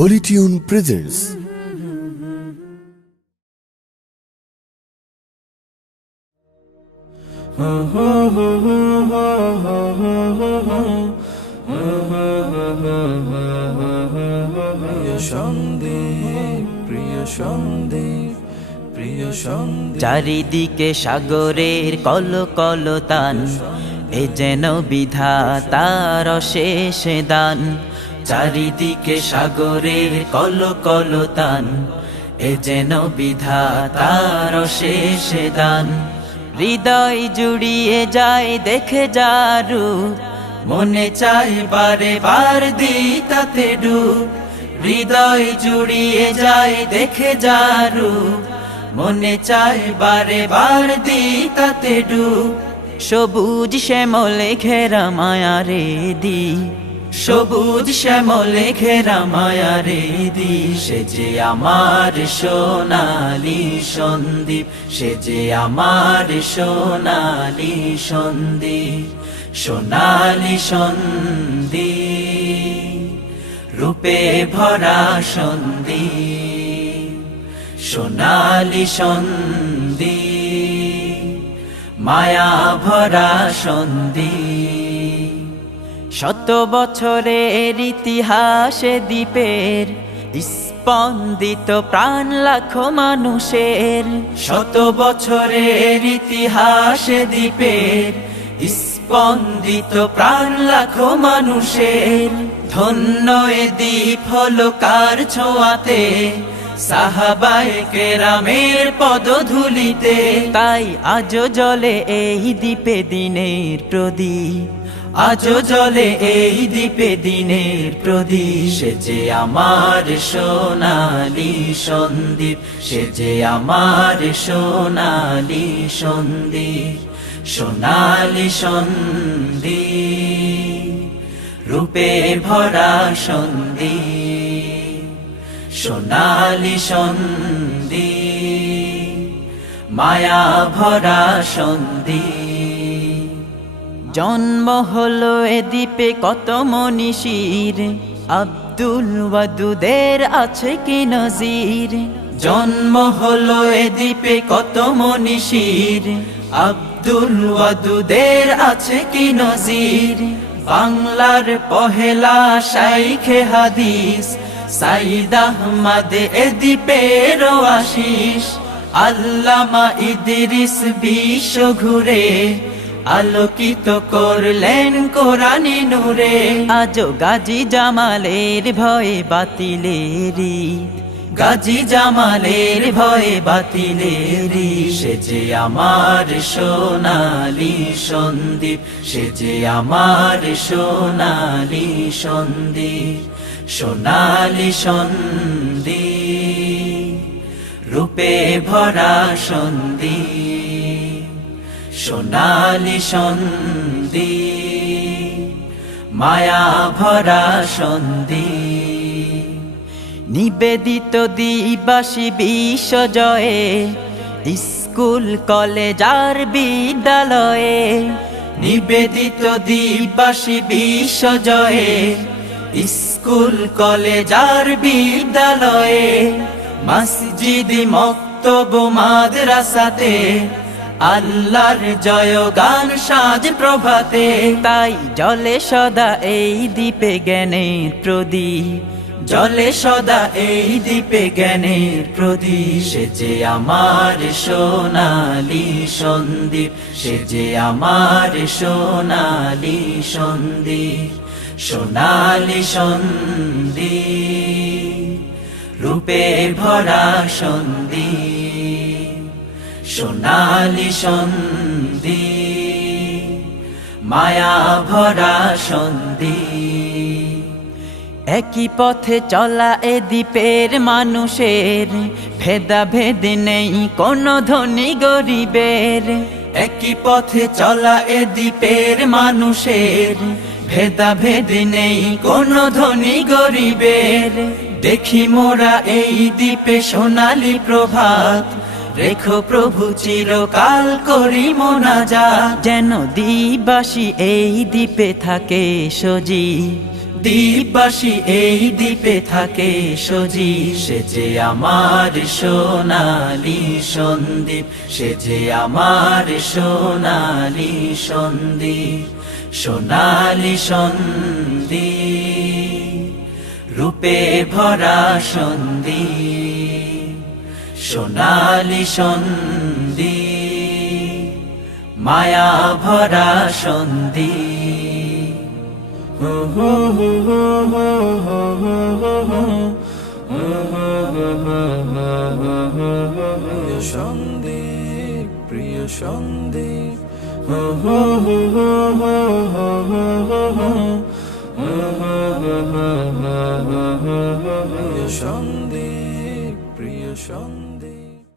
Holy Tune presents চারিদিকে সাগরের কলকলতান, এ যেন বিধাতার অশেষ দান। চারিদিকে সাগরের কলকলতান, এ যেন বিধাতার অশেষ দান। হৃদয় জুড়িয়ে যায় দেখে যারু, মনে চায় বারে বার দিতাতে ডুব। হৃদয় জুড়িয়ে যায় দেখে যারু, মনে চায় বারে বার দিতাতে ডুব। সবুজ শ্যামলে ঘেরা মায়ারে দি, সবুজ শ্যামলে ঘেরা মায়ারে দি। সে যে আমার সোনালি সন্দীপ, সে যে আমার সোনালি সন্দীপ। সোনালি সন্দীপ রূপে ভরা সন্দীপ, সোনালি সন্দীপ মায়া ভরা সন্দীপ। শত বছরের ইতিহাসে দ্বীপের স্পন্দিত প্রাণ লাখো মানুষের। শত বছরের ইতিহাসে দ্বীপের স্পন্দিত প্রাণ লাখো মানুষের। ধন্য এ দ্বীপ হলো কার ছোঁয়াতে, সাহাবায়ে কেরামের পদধূলিতে। তাই আজও জ্বলে এই দ্বীপে দিনের প্রদীপ, আজও জ্বলে এই দ্বীপে দিনের প্রদীপ। সে যে আমার সোনালি সন্দীপ, সে যে আমার সোনালি সন্দীপ। সোনালি সন্দীপ রূপে ভরা সন্দীপ, সোনালি সন্দীপ মায়া ভরা সন্দীপ। জন্ম হলো এ দ্বীপে কত মনীষীর, আব্দুল ওয়াদুদের আছে কি নজির। জন্ম হলো এ দ্বীপে কত মনীষীর, আব্দুল ওয়াদুদের আছে কি নজির। বাংলার পহেলা শাইখে হাদিস সাইদ আহমদ এ দ্বীপের আশিস। আল্লামা ইদ্রিস বিশ্ব ঘুরে আলোকিত করলেন কোরআনী নূরে। আজও গাজী জামালের ভয়ে বাতিলেরি, গাজী জামালের ভয়ে বাতিলেরি। সে যে আমার সোনালি সন্দীপ, সে যে আমার সোনালি সন্দীপ। সোনালি সন্দীপ রূপে ভরা সন্দীপ, সোনালি সন্দীপ মায়া ভরা সন্দীপ। নিবেদিত দিবাসী বিশ্বজয়ে, স্কুল কলেজ আর বিদ্যালয়ে। নিবেদিত দিবাসী বিশ্বজয়ে, স্কুল কলেজ আর বিদ্যালয়ে। মসজিদ মক্তব মাদ্রাসাতে আল্লাহর জয়গান সাজ প্রভাতে। তাই জলে সদা এই দ্বীপে জ্ঞানের প্রদীপ, জলে সদা এই দ্বীপে জ্ঞানের প্রদীপ। সে যে আমার সোনালি সন্দীপ, সে যে আমার সোনালি সন্দীপ। সোনালি সন্দীপ রূপে ভরা সন্দীপ, সোনালি সন্দীপ মায়া ভরা সন্দীপ। একই পথে চলা এ দ্বীপের মানুষের, ভেদাভেদ নেই কোনো ধনী গরিবের। একই পথে চলা এ দ্বীপের মানুষের, ভেদাভেদ নেই কোনো ধনী গরিবের। দেখি মোরা এই দ্বীপে সোনালি প্রভাত, রেখো প্রভু চিরকাল করি মোনাজাত। যেন দ্বীপবাসী এই দ্বীপে থাকে সজীব, দ্বীপবাসী এই দ্বীপে থাকে সজি, সে যে আমার সোনালি সন্দীপ, সে যে আমার সোনালি সন্দীপ, সোনালি সন্দীপ, রূপে ভরা সন্দীপ, সোনালি সন্দীপ, মায়া ভরা সন্দীপ। প্রিয় সন্দীপ, প্রিয় সন্দীপ, প্রিয় সন্দীপ, প্রিয় সন্দীপ।